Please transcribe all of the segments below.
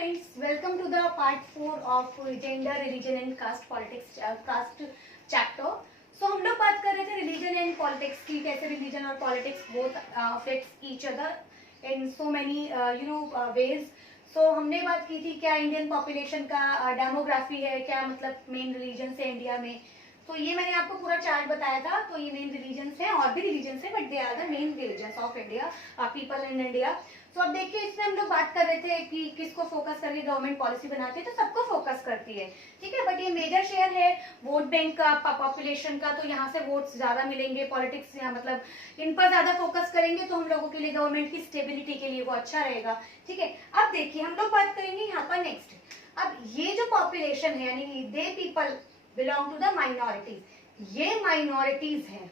friends, welcome to the part 4 of gender, religion and caste politics caste chapter. So हम लोग बात कर रहे थे religion and politics की, कैसे religion और politics both affects each other in so many ways. So हमने बात की थी क्या इंडियन पॉपुलेशन का डेमोग्राफी है, क्या मतलब मेन रिलीजन है इंडिया में. तो ये मैंने आपको पूरा चार्ट बताया था. तो ये मेन रिलीजन्स हैं, और भी रिलीजन्स हैं, but they are the main religions of India, people in India. तो अब देखिए, इसमें हम लोग बात कर रहे थे कि किसको फोकस करके गवर्नमेंट पॉलिसी बनाती है, तो सबको फोकस करती है, ठीक है. बट ये मेजर शेयर है वोट बैंक का, पॉपुलेशन का, तो यहाँ से वोट्स ज्यादा मिलेंगे. पॉलिटिक्स यहाँ मतलब इन पर ज्यादा फोकस करेंगे तो हम लोगों के लिए, गवर्नमेंट की स्टेबिलिटी के लिए वो अच्छा रहेगा, ठीक है. अब देखिए, हम लोग बात करेंगे यहाँ पर नेक्स्ट. अब ये जो पॉपुलेशन है, यानी they people belong to the minorities, ये माइनॉरिटीज है,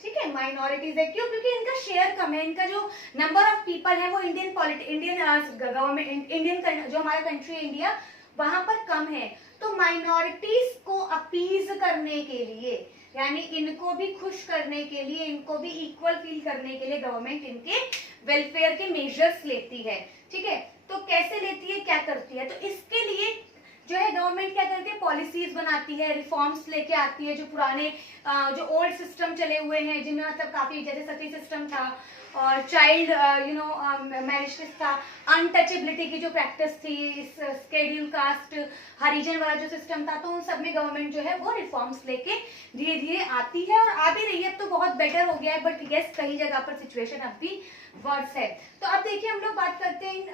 ठीक है. माइनॉरिटीज है क्यों? क्योंकि इनका शेयर कम है, इनका जो नंबर ऑफ पीपल है वो इंडियन गवर्नमेंट, इंडियन जो हमारा कंट्री है इंडिया, वहां पर कम है. तो माइनॉरिटीज को अपीज करने के लिए, यानी इनको भी खुश करने के लिए, इनको भी इक्वल फील करने के लिए गवर्नमेंट इनके वेलफेयर के मेजर्स लेती है, ठीक है. तो कैसे लेती है, क्या करती है? तो इसके लिए जो है गवर्नमेंट क्या करती है, पॉलिसीज बनाती है, रिफॉर्म्स लेके आती है. जो पुराने जो ओल्ड सिस्टम चले हुए हैं, जिनमें मतलब काफी, जैसे सती सिस्टम था और चाइल्ड मैरिज था, अनटचेबिलिटी की जो प्रैक्टिस थी, इस स्केड्यूल कास्ट हरिजन वाला जो सिस्टम था, तो उन सब में गवर्नमेंट जो है वो रिफॉर्म्स लेके धीरे धीरे आती है, और आ भी रही है. अब तो बहुत बेटर हो गया है, बट यस, कई जगह पर सिचुएशन अब भी वर्स है. तो अब देखिए, हम लोग बात करते हैं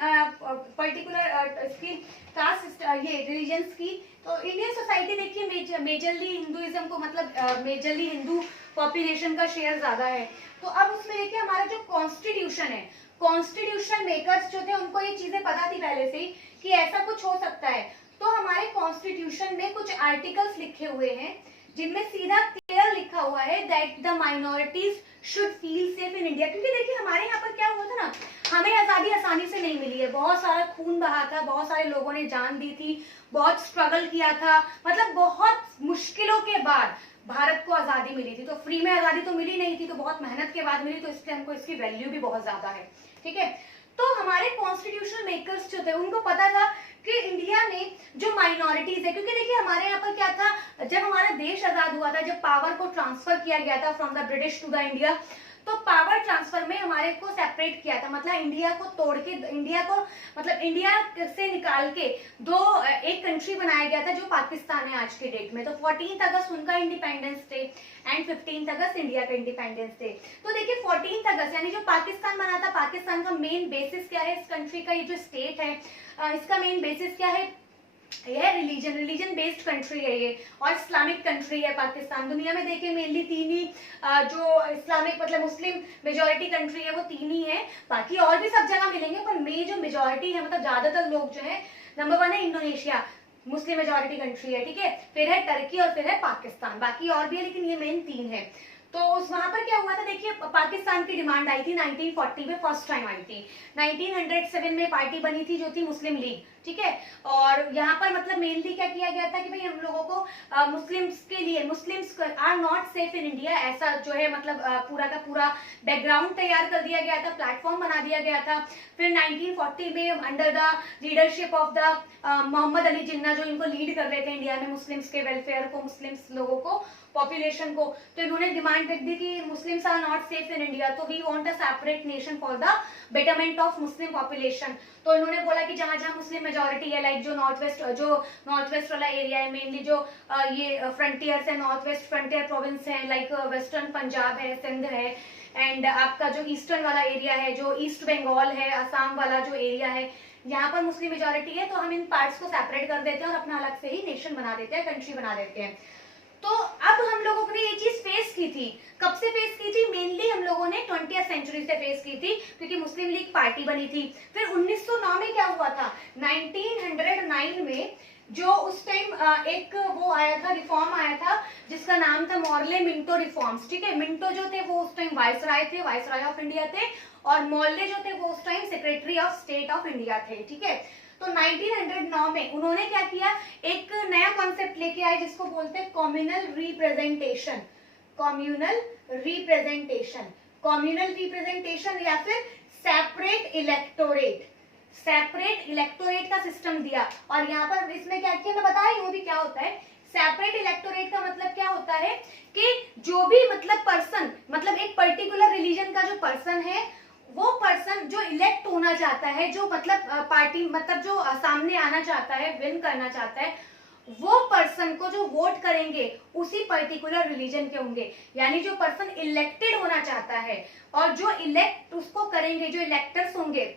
पर्टिकुलर इसकी कास्ट, ये रिलीजन्स की. तो इंडियन सोसाइटी देखिए मेजरली हिंदुइज्म को, मतलब मेजरली हिंदू पॉपुलेशन का शेयर ज्यादा है. तो अब उसमें देखिए, हमारा जो कॉन्स्टिट्यूशन है, कॉन्स्टिट्यूशन मेकर्स जो थे उनको ये चीजें पता थी पहले से ही कि ऐसा कुछ हो सकता है. तो हमारे कॉन्स्टिट्यूशन में कुछ आर्टिकल्स लिखे हुए हैं जिनमें सीधा क्लियर लिखा हुआ है that the minorities should feel safe in India. क्योंकि देखिए, हमारे यहाँ पर क्या हुआ था ना, हमें आजादी आसानी से नहीं मिली है, बहुत सारा खून बहा था, बहुत सारे लोगों ने जान दी थी, बहुत स्ट्रगल किया था, मतलब बहुत मुश्किलों के बाद भारत को आजादी मिली थी. तो फ्री में आजादी तो मिली नहीं थी, तो बहुत मेहनत के बाद मिली, तो इसलिए हमको इसकी वैल्यू भी बहुत ज्यादा है, ठीक है. तो हमारे कॉन्स्टिट्यूशनल मेकर्स जो थे उनको पता था कि इंडिया में जो माइनॉरिटीज है, क्योंकि देखिए हमारे यहाँ पर क्या था, जब हमारा देश आजाद हुआ था, जब पावर को ट्रांसफर किया गया था from the British to the India, तो पावर ट्रांसफर में हमारे को सेपरेट किया था, मतलब इंडिया को तोड़ के, इंडिया को मतलब इंडिया से निकाल के एक कंट्री बनाया गया था जो पाकिस्तान है आज के डेट में. तो 14 अगस्त उनका independence day and 15 August India का इंडिपेंडेंस डे. तो देखिए 14 अगस्त यानी जो पाकिस्तान बना था, पाकिस्तान का मेन बेसिस क्या है, इस कंट्री का ये जो स्टेट है, इसका मेन बेसिस क्या है, यह रिलीजन बेस्ड कंट्री है ये, और इस्लामिक कंट्री है पाकिस्तान. दुनिया में देखिए मेनली तीन ही जो इस्लामिक मतलब मुस्लिम मेजॉरिटी कंट्री है वो तीन ही है, बाकी और भी सब जगह मिलेंगे, पर मेन जो मेजॉरिटी है, मतलब ज्यादातर लोग जो है, नंबर 1 है इंडोनेशिया, मुस्लिम मेजॉरिटी कंट्री है, ठीक है. फिर है टर्की और फिर है पाकिस्तान, बाकी और भी है, लेकिन ये मेन तीन है. तो उस वहां पर क्या हुआ था, देखिए पाकिस्तान की डिमांड आई थी 1940 में, फर्स्ट टाइम आई थी. 1907 में पार्टी बनी थी जो थी मुस्लिम लीग, ठीक है. और यहाँ पर मतलब मेनली क्या किया गया था कि भाई हम लोगों को मुस्लिम्स के लिए, Muslims are not safe in India, ऐसा जो है मतलब पूरा का पूरा बैकग्राउंड तैयार कर दिया गया था, प्लेटफॉर्म बना दिया गया था. फिर 1940 में under the leadership of the Muhammad Ali Jinnah, जो इनको लीड कर रहे थे इंडिया में मुस्लिम्स के वेलफेयर को, मुस्लिम्स लोगों को, पॉपुलेशन को, तो इन्होंने डिमांड रख दी कि Muslims are not safe in India, तो we want a separate nation for the betterment of Muslim population. तो इन्होंने बोला कि जहां जहां मुस्लिम मेजॉरिटी है, लाइक जो नॉर्थ वेस्ट वाला एरिया है, मेनली जो ये फ्रंटियर्स है, नॉर्थ वेस्ट फ्रंटियर प्रोविंस है, लाइक वेस्टर्न पंजाब है, सिंध है, एंड आपका जो ईस्टर्न वाला एरिया है, जो ईस्ट बंगाल है, असम वाला जो एरिया है, यहाँ पर मुस्लिम मेजॉरिटी है. तो हम इन पार्ट्स को सेपरेट कर देते हैं और अपना अलग से ही नेशन बना देते हैं, कंट्री बना देते हैं. तो अब हम लोगों ने ये चीज फेस की थी, कब से फेस की थी, मेनली हम लोगों ने 20th सेंचुरी से फेस की थी, क्योंकि मुस्लिम लीग पार्टी बनी थी. फिर 1909 में क्या हुआ था, 1909 में जो उस टाइम एक वो आया था, रिफॉर्म आया था, जिसका नाम था मॉर्ले मिंटो रिफॉर्म्स, ठीक है. मिंटो जो थे वो उस टाइम वाइसराय थे, वाइसराय ऑफ इंडिया थे, और मॉर्ले जो थे वो उस time secretary of state of India थे, ठीक है. तो 1909 में उन्होंने क्या किया, एक नया कॉन्सेप्ट लेके आए जिसको बोलते हैं communal representation. Communal representation, communal representation या फिर सेपरेट इलेक्टोरेट, सेपरेट इलेक्टोरेट का सिस्टम दिया। और यहाँ पर इसमें क्या किया मैं बता रही हूँ भी क्या होता है। सेपरेट इलेक्टोरेट का मतलब क्या होता है कि जो भी मतलब पर्सन, मतलब एक पर्टिकुलर रिलीजन का जो पर्सन है, वो पर्सन जो इलेक्ट होना चाहता है, जो मतलब पार्टी मतलब जो सामने आना चाहता है, विन करना चाहता है, वो पर्सन को जो वोट करेंगे उसी पर्टिकुलर रिलीजन के होंगे। यानी जो पर्सन इलेक्टेड होना चाहता है और जो इलेक्ट उसको करेंगे, जो इलेक्टर्स होंगे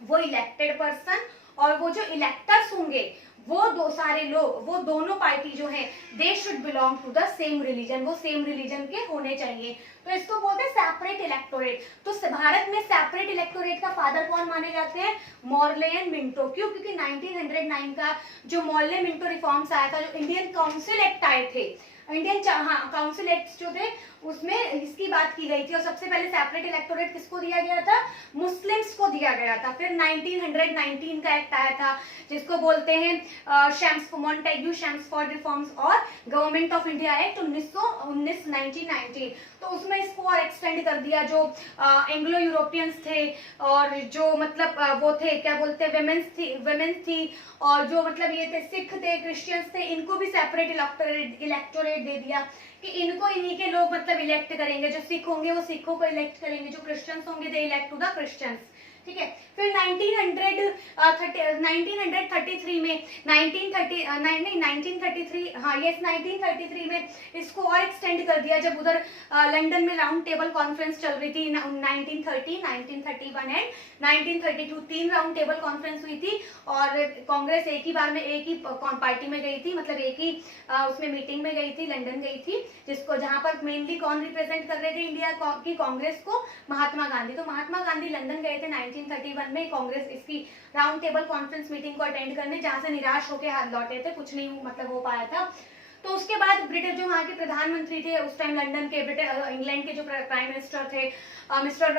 वो इलेक्टेड पर्सन, और वो जो इलेक्टर्स होंगे वो दो सारे लोग, वो दोनों पार्टी जो है they should belong to the same religion, वो सेम रिलीजन के होने चाहिए। तो इसको बोलते हैं सेपरेट इलेक्टोरेट। तो भारत में सेपरेट इलेक्टोरेट का फादर कौन माने जाते हैं? Morley and Minto. क्यों? क्योंकि 1909 का जो मॉर्ले मिंटो रिफॉर्म्स आया था, जो इंडियन काउंसिल एक्ट आए थे, इंडियन काउंसिल एक्ट जो थे उसमें इसकी बात की गई थी। और सबसे पहले सेपरेट इलेक्टोरेट किसको दिया गया था? मुस्लिम्स को दिया गया था। फिर 1919 का एक्ट आया था जिसको बोलते हैं शैम्स मॉन्टेग्यू शैम्स फॉर रिफॉर्म्स और गवर्नमेंट ऑफ इंडिया एक्ट 1919। तो उसमें इसको और एक्सटेंड कर दिया। जो एंग्लो यूरोपियंस थे और जो मतलब वो थे क्या बोलते हैं वेमेन्स थी और जो मतलब ये थे सिख थे, क्रिश्चियंस थे, इनको भी सेपरेट इलेक्टोरेट दे दिया कि इनको इन्हीं के लोग मतलब इलेक्ट करेंगे। जो सिख होंगे वो सिखों को इलेक्ट करेंगे, जो क्रिश्चियंस होंगे दे इलेक्ट टू द क्रिश्चियंस। ठीक है। फिर 1933 में 1933 में इसको और एक्सटेंड कर दिया जब उधर लंदन में राउंड टेबल कॉन्फ्रेंस चल रही थी 1930, 1931 एंड 1932। 3 राउंड टेबल कॉन्फ्रेंस हुई थी और कांग्रेस एक ही बार में एक ही पार्टी में गई थी, मतलब एक ही उसमें मीटिंग में गई थी, लंदन गई थी, जिसको जहां पर मेनली कौन रिप्रेजेंट कर रहे थे इंडिया की कांग्रेस को? महात्मा गांधी। तो महात्मा गांधी लंदन गए थे 1931 में कांग्रेस इसकी राउंड टेबल कॉन्फ्रेंस मीटिंग को अटेंड करने, जहां से निराश होकर हाथ लौटे थे, कुछ नहीं मतलब हो पाया था। तो उसके बाद ब्रिटिश जो वहां के प्रधानमंत्री थे उस टाइम लंदन के, इंग्लैंड के जो प्राइम मिनिस्टर थे मिस्टर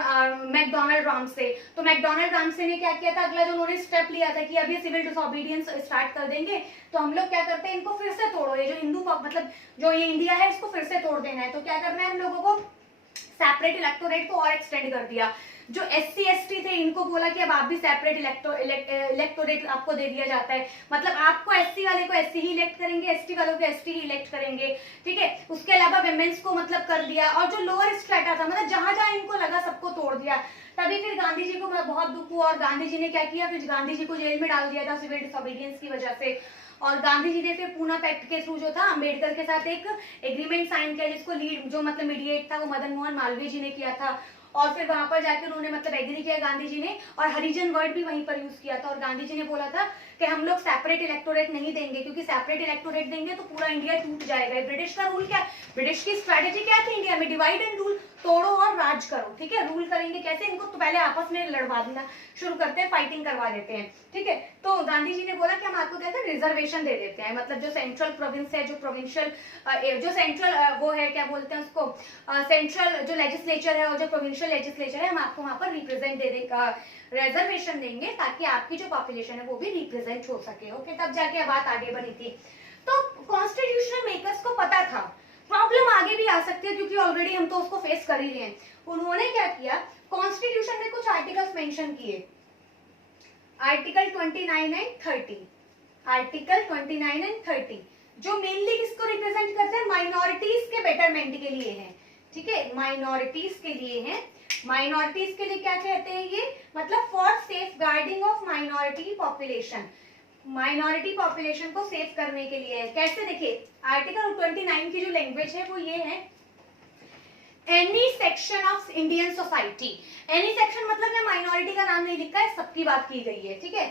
मैकडोनाल्ड रामसे। तो मैकडोनाल्ड रामसे ने क्या किया था? अगला जो उन्होंने स्टेप लिया था कि अब ये सिविल डिसोबीडियंस स्टार्ट कर देंगे, तो हम लोग क्या करते हैं, इनको फिर से तोड़ो, ये जो हिंदू मतलब जो ये इंडिया है इसको फिर से तोड़ देना है। तो क्या करना है हम लोगों को? सेपरेट इलेक्टोरेट को और एक्सटेंड कर दिया। जो SC ST थे इनको बोला कि अब आप भी सेपरेट इलेक्टोरेट आपको दे दिया जाता है, मतलब आपको SC वाले को SC ही इलेक्ट करेंगे, ST वालों को ST ही इलेक्ट करेंगे। ठीक है। उसके अलावा विमेंस को मतलब कर दिया, और जो लोअर स्ट्रेटा था मतलब जहां जहां इनको लगा सबको तोड़ दिया। तभी फिर गांधी जी को बहुत दुख हुआ और गांधी जी ने क्या किया, फिर गांधी जी को जेल में डाल दिया था सिविल डिसोबीडियंस की वजह से। और गांधी जी ने फिर पूना पैक्ट के थ्रू जो था अंबेडकर के साथ एक एग्रीमेंट साइन किया, जिसको लीड जो मतलब मीडिएट था वो मदन मोहन मालवीय जी ने किया था। और फिर वहां पर जाकर उन्होंने मतलब एग्री किया गांधी जी ने, और हरिजन वर्ड भी वहीं पर यूज किया था। और गांधी जी ने बोला था कि हम लोग सेपरेट इलेक्टोरेट नहीं देंगे, क्योंकि सेपरेट इलेक्टोरेट देंगे तो पूरा इंडिया टूट जाएगा। ब्रिटिश का रूल क्या, ब्रिटिश की स्ट्रैटेजी क्या थी इंडिया में? डिवाइड एंड रूल, तोड़ो और राज करो। ठीक है। रूल करेंगे कैसे? इनको तो पहले आपस में लड़वा देना शुरू करते हैं, फाइटिंग करवा देते हैं। ठीक है। तो गांधी जी ने बोला कि हम आपको कहते हैं रिजर्वेशन दे देते हैं, मतलब जो सेंट्रल प्रोविंस है, जो प्रोविंशियल जो सेंट्रल वो है क्या बोलते हैं उसको, सेंट्रल जो लेजिस्लेचर है और जो प्रोविंशियल लेजिस्लेचर है, हम आपको वहां पर रिप्रेजेंट दे देंगे, रिजर्वेशन देंगे, ताकि आपकी जो पॉपुलेशन है वो भी रिप्रेजेंट हो सके। ओके। तब जाके बात आगे बढ़ी थी। तो कॉन्स्टिट्यूशनल मेकर्स को पता था प्रॉब्लम आगे भी आ सकती है, क्योंकि ऑलरेडी हम तो उसको फेस कर ही रहे हैं। उन्होंने क्या किया, कॉन्स्टिट्यूशन में कुछ आर्टिकल्स मेंशन किए, आर्टिकल 29 एंड 30, आर्टिकल 29 एंड 30, जो मेनली किसको रिप्रेजेंट करते हैं? माइनॉरिटीज के बेटरमेंट के लिए है। ठीक है। माइनॉरिटीज के लिए है। माइनॉरिटीज के लिए क्या कहते हैं ये? मतलब for safeguarding of minority population, minority population को सेव करने के लिए है। कैसे? देखिए आर्टिकल 29 की जो लैंग्वेज है वो ये है, any section of Indian society. Any section मतलब ये माइनॉरिटी का नाम नहीं लिखा है, सबकी बात की गई है। ठीक है।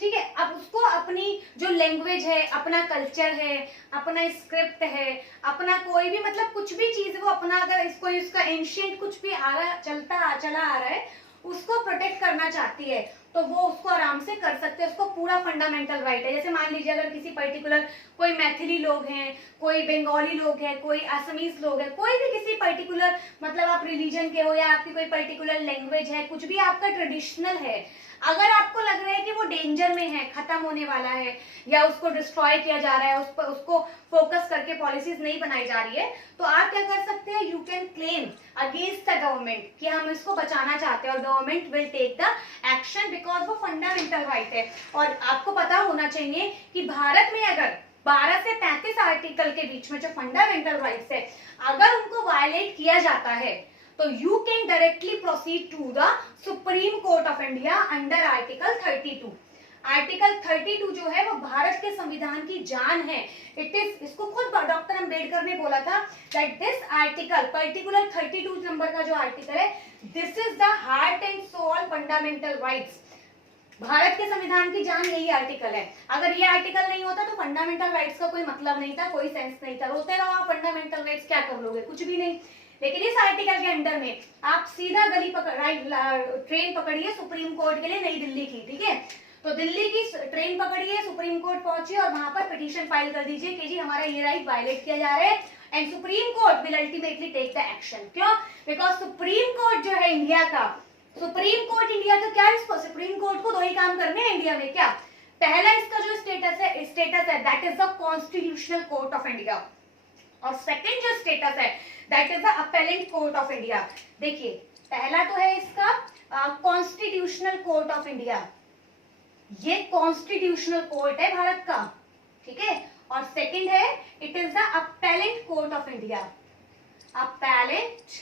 ठीक है। अब उसको अपनी जो लैंग्वेज है, अपना कल्चर है, अपना स्क्रिप्ट है, अपना कोई भी मतलब कुछ भी चीज वो अपना, अगर इसको इसका एंशिएंट कुछ भी चला आ रहा है उसको प्रोटेक्ट करना चाहती है। तो वो उसको आराम से कर सकते हैं, उसको पूरा फंडामेंटल राइट है। जैसे मान लीजिए अगर किसी पर्टिकुलर कोई मैथिली लोग हैं, कोई बंगाली लोग हैं, कोई असमीज लोग हैं, कोई भी किसी पर्टिकुलर मतलब आप रिलीजन के हो या आपकी कोई पर्टिकुलर लैंग्वेज है, कुछ भी आपका ट्रेडिशनल है, अगर आपको लग रहा है कि वो डेंजर में है, खत्म होने वाला है या उसको डिस्ट्रॉय किया जा रहा है, उस पर उसको फोकस करके पॉलिसीज नहीं बनाई जा रही है, तो आप क्या कर सकते हैं, you can claim against the government कि हम इसको बचाना चाहते हैं और government will take the action because वो फंडामेंटल राइट है। और आपको पता होना चाहिए कि भारत में अगर 12 से 35 आर्टिकल के बीच में जो फंडामेंटल राइट्स है, अगर उनको वायलेट किया जाता है तो you can directly proceed to the Supreme Court of India under article 32। Article 32 जो है वो भारत के संविधान की जान है। इट इज, इसको खुद डॉक्टर अम्बेडकर ने बोला था that this article particular 32 number का जो आर्टिकल है, this is the heart and soul fundamental rights. Bharat के संविधान की जान यही आर्टिकल है। अगर ये आर्टिकल नहीं होता तो फंडामेंटल राइट्स का कोई मतलब नहीं था, कोई सेंस नहीं था। रोते रहो आप, फंडामेंटल राइट्स क्या कर लोगे, कुछ भी नहीं। लेकिन इस आर्टिकल के अंडर में आप सीधा गली ट्रेन पकड़िए सुप्रीम कोर्ट के लिए नई दिल्ली की, ठीक है, तो दिल्ली की ट्रेन पकड़िए, सुप्रीम कोर्ट पहुंचिए और वहां पर पिटीशन फाइल कर दीजिए कि जी हमारा ये राइट वायलेट किया जा रहा है and Supreme Court will ultimately take the action. क्यों? बिकॉज सुप्रीम कोर्ट जो है इंडिया का, सुप्रीम कोर्ट इंडिया का क्या, इसको सुप्रीम कोर्ट को दो ही काम करने हैं इंडिया में। क्या? पहला इसका जो स्टेटस है that is the constitutional court of India, और सेकंड जो स्टेटस है that is the appellate court of India. देखिए पहला तो है इसका कॉन्स्टिट्यूशनल कोर्ट ऑफ इंडिया, ये कॉन्स्टिट्यूशनल कोर्ट है भारत का, ठीक है, और सेकंड है it is the appellate court of India, appellate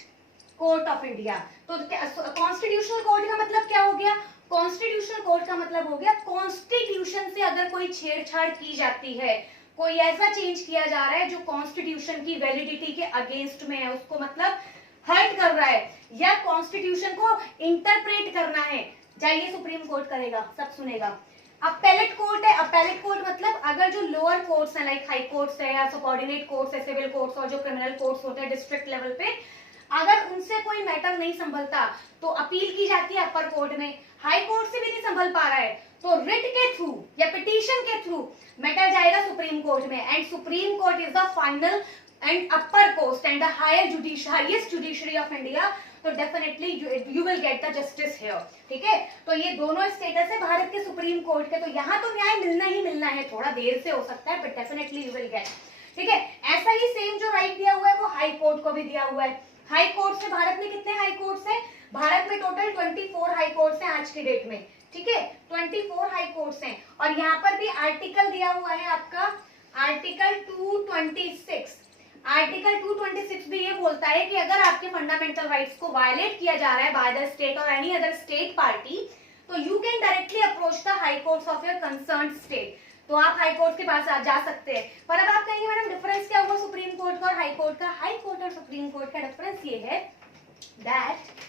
court of India. तो कॉन्स्टिट्यूशनल कोर्ट का मतलब क्या हो गया? कॉन्स्टिट्यूशनल कोर्ट का मतलब हो गया कॉन्स्टिट्यूशन से अगर कोई छेड़छाड़ की जाती है, कोई ऐसा चेंज किया जा रहा है जो कॉन्स्टिट्यूशन की वैलिडिटी के अगेंस्ट में है, उसको मतलब हर्ट कर रहा है या कॉन्स्टिट्यूशन को इंटरप्रेट करना है, जाइए सुप्रीम कोर्ट करेगा, सब सुनेगा। अपेलेट कोर्ट है, अपेलेट कोर्ट मतलब अगर जो लोअर कोर्ट्स है लाइक हाई कोर्ट्स है या सबऑर्डिनेट कोर्ट्स है, सिविल कोर्ट्स और जो क्रिमिनल कोर्ट्स होते हैं डिस्ट्रिक्ट लेवल पे, अगर उनसे कोई मैटर नहीं संभलता तो अपील की जाती है अपर कोर्ट में। हाई कोर्ट से भी नहीं संभल पा रहा है तो रिट के थ्रू या पिटीशन के थ्रू मैटर जाएगा सुप्रीम कोर्ट में, and Supreme Court is the final and upper court and the highest judiciary of India, तो definitely you will get the justice here, ठीक है। तो ये दोनों स्टेटस है भारत के सुप्रीम कोर्ट के, तो यहाँ तो न्याय मिलना ही मिलना है, थोड़ा देर से हो सकता है but definitely you will gate, ठीक है। ऐसा ही सेम जो राइट दिया हुआ है वो हाई कोर्ट को भी दिया हुआ है। हाई कोर्ट से भारत में कितने हाई कोर्ट है? भारत में टोटल 24 हाई कोर्ट है आज के डेट में, ठीक है, 24 हाई कोर्ट्स हैं। और यहाँ पर भी आर्टिकल दिया हुआ है आपका आर्टिकल 226। आर्टिकल 226 भी ये बोलता है कि अगर आपके फंडामेंटल राइट्स को वायलेट किया जा रहा है बाय द स्टेट और एनी अदर स्टेट पार्टी, तो you can directly approach the high courts of your concerned state, तो आप हाई कोर्ट के पास जा सकते हैं। पर अब आप कहेंगे मैडम डिफरेंस क्या हुआ सुप्रीम कोर्ट का और हाई कोर्ट का? हाई कोर्ट और सुप्रीम कोर्ट का डिफरेंस ये है दैट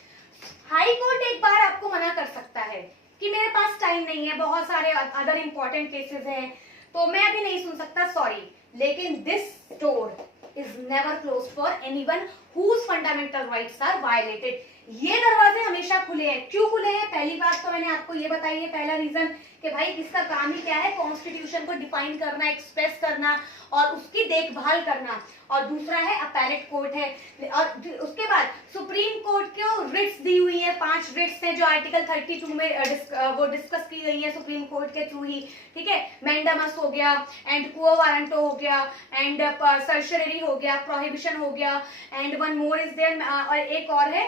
हाई कोर्ट एक बार आपको मना कर सकता है कि मेरे पास टाइम नहीं है, बहुत सारे अदर इंपॉर्टेंट केसेस हैं तो मैं अभी नहीं सुन सकता, सॉरी, लेकिन this door is never closed for anyone whose fundamental rights are violated. ये दरवाजे हमेशा खुले हैं। क्यों खुले हैं? पहली बात तो मैंने आपको ये बताई है, पहला रीजन कि भाई इसका काम ही क्या है, कॉन्स्टिट्यूशन को डिफाइन करना, एक्सप्रेस करना और उसकी देखभाल करना, और दूसरा है अपेलेट कोर्ट है, और उसके बाद सुप्रीम कोर्ट को रिट्स दी हुई है, 5 रिट्स हैं जो आर्टिकल 32 में वो डिस्कस की गई है सुप्रीम कोर्ट के थ्रू ही, ठीक है। मैंडामस हो गया एंड क्वो वारंटो हो गया एंड सर्शरी हो गया, प्रोहिबिशन हो गया and one more is there, और एक और है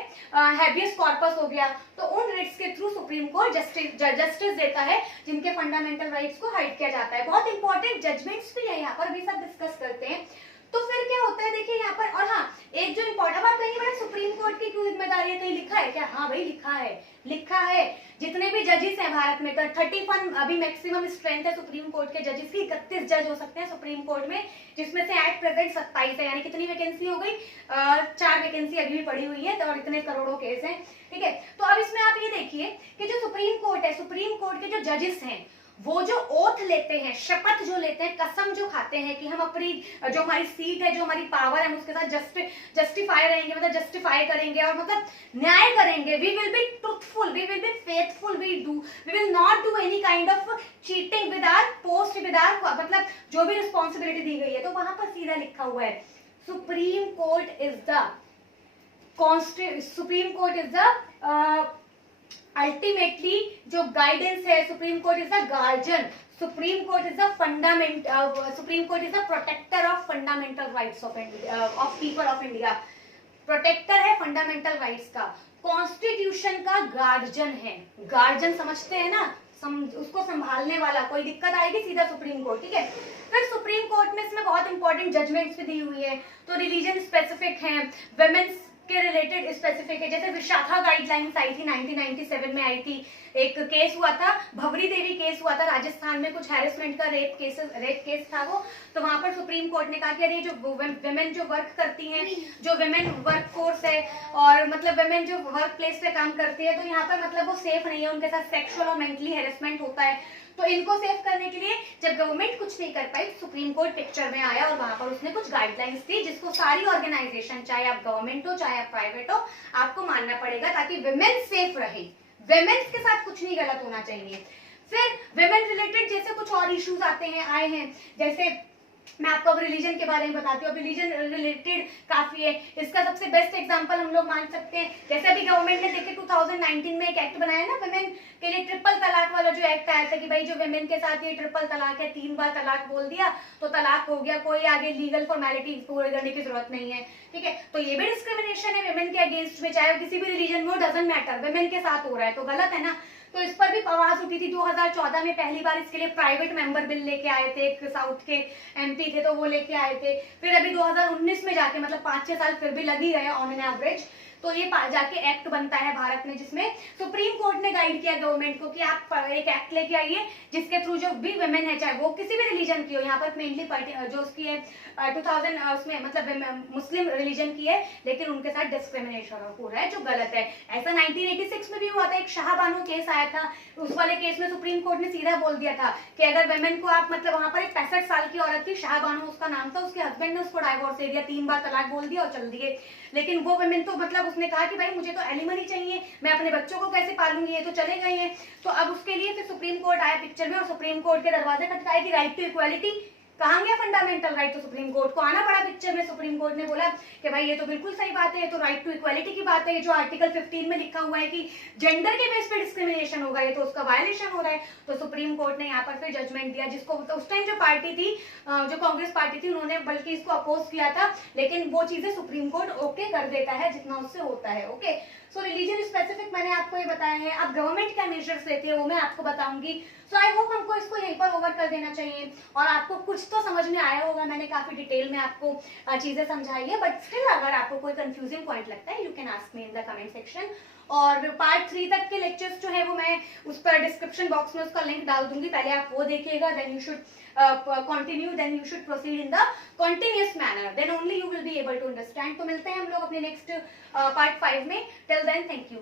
हैबियस कॉर्पस हो गया। तो उन रिट्स के थ्रू सुप्रीम कोर्ट जस्टिस देता है जिनके फंडामेंटल राइट्स को हाइड किया जाता है। बहुत इंपॉर्टेंट जजमेंट्स भी है यहाँ पर, भी सब डिस्कस करते हैं। तो फिर क्या होता है देखिए यहाँ पर, और हाँ एक जो इम्पोर्टेंट बात कहेंगे मैंने सुप्रीम कोर्ट की क्यों जिम्मेदारी है, कहीं लिखा है क्या? हाँ भाई लिखा है, लिखा है। जितने भी जजेस हैं भारत में 31 अभी मैक्सिमम स्ट्रेंथ है सुप्रीम कोर्ट के जजेस की, 31 जज हो सकते हैं सुप्रीम कोर्ट में, जिसमें से एट प्रेजेंट 27 है, यानी कितनी वैकेंसी हो गई? 4 वैकेंसी अभी भी पड़ी हुई है, तो और इतने करोड़ों केस हैं, ठीक है। तो अब इसमें आप ये देखिए कि जो सुप्रीम कोर्ट है, सुप्रीम कोर्ट के जो जजेस हैं वो जो ओथ लेते हैं, शपथ जो लेते हैं, कसम जो खाते हैं कि हम अपनी जो हमारी सीट है, जो हमारी पावर है, हम उसके साथ जस्टिफाई रहेंगे, मतलब जस्टिफाई करेंगे और मतलब न्याय करेंगे, we will be truthful, we will be faithful, we will not do any kind of cheating with our post, with our मतलब जो भी रिस्पॉन्सिबिलिटी दी गई है। तो वहां पर सीधा लिखा हुआ है Supreme Court is the ultimately जो गाइडेंस है, Supreme Court is the guardian, Supreme Court is the Supreme Court is the protector of fundamental rights of people of India, protector है फंडामेंटल राइट्स का, कॉन्स्टिट्यूशन का guardian है। Guardian समझते हैं ना, उसको संभालने वाला, कोई दिक्कत आएगी सीधा सुप्रीम कोर्ट, ठीक है। फिर सुप्रीम कोर्ट में इसमें बहुत इंपॉर्टेंट जजमेंट्स भी दी हुई है, तो रिलीजन स्पेसिफिक है, वुमेन्स के रिलेटेड स्पेसिफिक है। जैसे विशाखा गाइडलाइंस आई थी 1997 में आई थी, एक केस हुआ था, भवरी देवी केस हुआ था राजस्थान में, कुछ हैरेसमेंट का रेप केस था वो। तो वहां पर सुप्रीम कोर्ट ने कहा कि अरे जो वुमेन जो वर्क करती हैं, जो वुमेन वर्क फोर्स है और मतलब वुमेन जो वर्क प्लेस पे काम करती है, तो यहाँ पर मतलब वो सेफ नहीं है, उनके साथ सेक्सुअल और मेंटली हैरेसमेंट होता है। तो इनको सेव करने के लिए जब गवर्नमेंट कुछ नहीं कर पाई, सुप्रीम कोर्ट पिक्चर में आया और वहां पर उसने कुछ गाइडलाइंस दी, जिसको सारी ऑर्गेनाइजेशन, चाहे आप गवर्नमेंट हो चाहे आप प्राइवेट हो, आपको मानना पड़ेगा, ताकि विमेन सेफ रहे, विमेन्स के साथ कुछ नहीं गलत होना चाहिए। फिर विमेन रिलेटेड जैसे कुछ और इश्यूज आए हैं, जैसे मैं आपको अब रिलीजन के बारे में बताती हूँ। अब रिलीजन रिलेटेड काफी है, इसका सबसे बेस्ट एग्जांपल हम लोग मान सकते हैं, जैसे अभी गवर्नमेंट ने देखिए 2019 में एक एक्ट बनाया ना वुमेन के लिए, ट्रिपल तलाक वाला जो एक्ट आया था कि भाई जो वुमेन के साथ ये ट्रिपल तलाक है, 3 बार तलाक बोल दिया तो तलाक हो गया, कोई आगे लीगल फॉर्मेलिटी पूरे करने की जरूरत नहीं है, ठीक है। तो ये भी डिस्क्रिमिनेशन है वुमेन के अगेंस्ट में, चाहे किसी भी रिलीजन में, डजंट मैटर, वुमेन के साथ हो रहा है तो गलत है ना। तो इस पर भी आवाज उठी थी। 2014 में पहली बार इसके लिए प्राइवेट मेंबर बिल लेके आए थे, एक साउथ के एमपी थे तो वो लेके आए थे। फिर अभी 2019 में जाके, मतलब 5-6 साल फिर भी लग ही गए ऑन एन एवरेज, तो ये जाके एक्ट बनता है भारत में, जिसमें सुप्रीम कोर्ट ने गाइड किया गवर्नमेंट को कि आप एक एक्ट लेके आइए जिसके थ्रू जो भी वुमेन है, चाहे वो किसी भी रिलीजन की हो, यहाँ पर मेनली जो उसकी है 2000 उसमें मतलब मुस्लिम रिलीजन की है, लेकिन उनके साथ डिस्क्रिमिनेशन हो रहा है जो गलत है। ऐसा 1986 में भी हुआ था, एक शाहबानो केस आया था, उस वाले केस में सुप्रीम कोर्ट ने सीधा बोल दिया था कि अगर वुमेन को आप मतलब वहां पर एक 65 साल की औरत थी, शाहबानो उसका नाम था, उसके हस्बैंड ने उसको डाइवोर्स दे दिया, 3 बार तलाक बोल दिया और चल दिए। लेकिन वो वुमेन तो मतलब उसने कहा कि भाई मुझे तो एलिमनी चाहिए, मैं अपने बच्चों को कैसे पालूंगी, ये तो चले गए हैं। तो अब उसके लिए फिर सुप्रीम कोर्ट आया पिक्चर में और सुप्रीम कोर्ट के दरवाजे खटकाए कि राइट टू इक्वालिटी, कहां गया फंडामेंटल राइट? तो सुप्रीम कोर्ट को आना पड़ा पिक्चर में। सुप्रीम कोर्ट ने बोला कि भाई ये तो बिल्कुल सही बात है, ये तो राइट टू इक्वालिटी की बात है, जो आर्टिकल 15 में लिखा हुआ है कि जेंडर के बेस पे डिस्क्रिमिनेशन होगा, ये तो उसका वायलेशन हो रहा है। तो सुप्रीम कोर्ट ने यहाँ पर फिर जजमेंट दिया, जिसको तो उस टाइम जो पार्टी थी, जो कांग्रेस पार्टी थी, उन्होंने बल्कि इसको अपोज किया था, लेकिन वो चीजें सुप्रीम कोर्ट ओके कर देता है जितना उससे होता है। ओके, सो रिलीजन स्पेसिफिक मैंने आपको ये बताया है। अब गवर्नमेंट क्या मेजर्स लेती है वो मैं आपको बताऊंगी। सो आई होप हमको इसको यहीं पर ओवर कर देना चाहिए और आपको कुछ तो समझ में आया होगा। मैंने काफी डिटेल में आपको चीजें समझाई है, बट स्टिल अगर आपको कोई कंफ्यूजिंग पॉइंट लगता है, you can ask me in the comment section. और पार्ट 3 तक के लेक्चर्स जो है वो मैं उस पर डिस्क्रिप्शन बॉक्स में उसका लिंक डाल दूंगी, पहले आप वो देखिएगा, then you should continue, then you should proceed in the continuous manner, then only you will be able to understand। तो मिलते हैं हम लोग अपने नेक्स्ट पार्ट 5 में। Till then thank you.